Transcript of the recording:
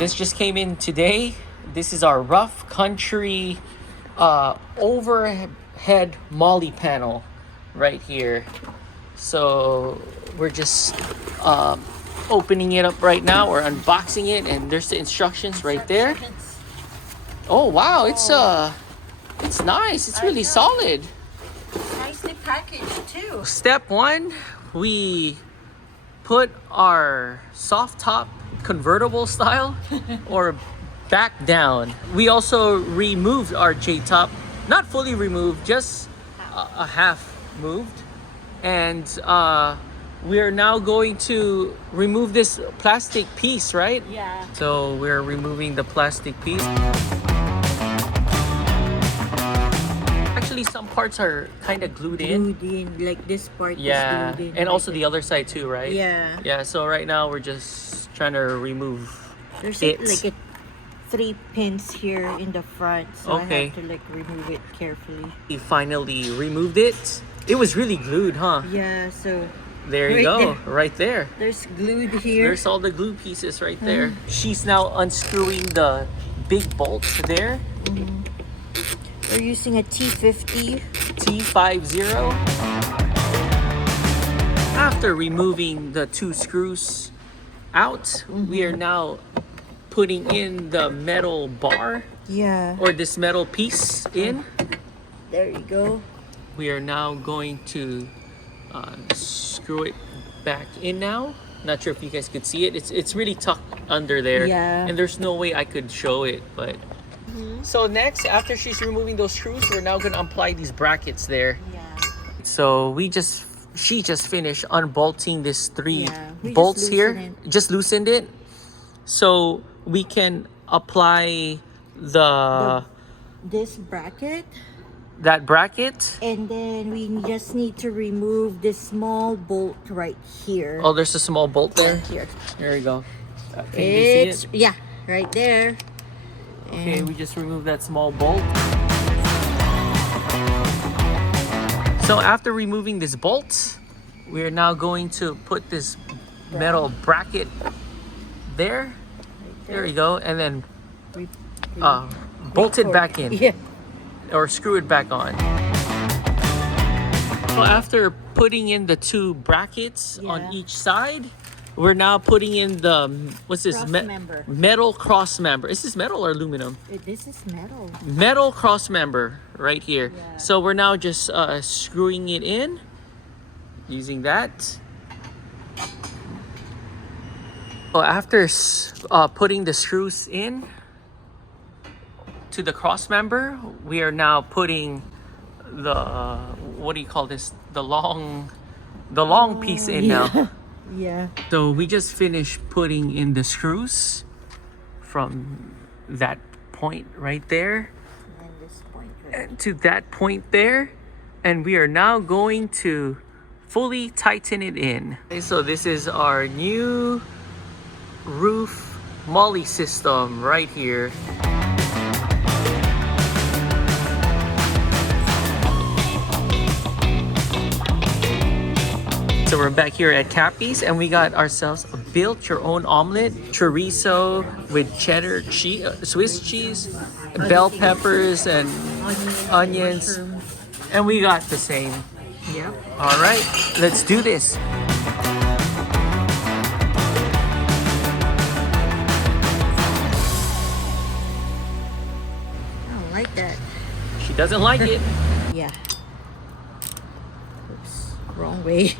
This just came in today. This is our rough country overhead MOLLE panel right here. So we're just opening it up right now. We're unboxing it, and there's the instructions right there. Oh wow, it's nice. It's really solid. Nicely packaged too. Step one, we put our soft top convertible style or back down. We also removed our J-top, not fully removed, just a half moved. And we are now going to remove this plastic piece, right? Yeah. So we're removing the plastic piece. Actually, some parts are kind of glued in. Glued in, like this part Yeah, is glued in. and also the other side too, right? Yeah. Yeah, so right now we're just trying to remove There's it. like 3 pins here in the front, so Okay. I have to like remove it carefully. We finally removed it. It was really glued, huh? Yeah, so There you Right go, there. right there. there's glued here. There's all the glue pieces right there. She's now unscrewing the big bolt there. We're using a T50. T50. After removing the 2 screws out, we are now putting in the metal bar Yeah. or this metal piece in. There you go. We are now going to screw it back in now. Not sure if you guys could see it. It's really tucked under there. Yeah. And there's no way I could show it, but. So next, after she's removing those screws, we're now gonna apply these brackets there. Yeah. So she just finished unbolting this 3 Yeah, we just bolts here. loosened Just loosened it. So we can apply This bracket, that bracket. and then we just need to remove this small bolt right here. Oh, there's a small bolt there. Here. There you go. Can you It's see it? yeah, right there. Okay, we just removed that small bolt. So after removing this bolt, we are now going to put this metal bracket there. There you go, and then bolt it back in. Yeah. Or screw it back on. So after putting in the 2 brackets on Yeah. each side, we're now putting in the what's this? Cross member. Metal cross member. Is this metal or aluminum? This is metal. Metal cross member right here. Yeah. So we're now just screwing it in using that. So after putting the screws in to the cross member, we are now putting the what do you call this? The long piece in now. Yeah. So we just finished putting in the screws from that point right there And this point right. to that point there, and we are now going to fully tighten it in. Okay, so this is our new roof MOLLE system right here. So we're back here at Cappy's, and we got ourselves a built your own omelet, chorizo with cheddar cheese, Swiss cheese, bell peppers and onions, and we got the same. Yeah. All right, let's do this. I don't like that. She doesn't like it. Yeah. Oops. Wrong way.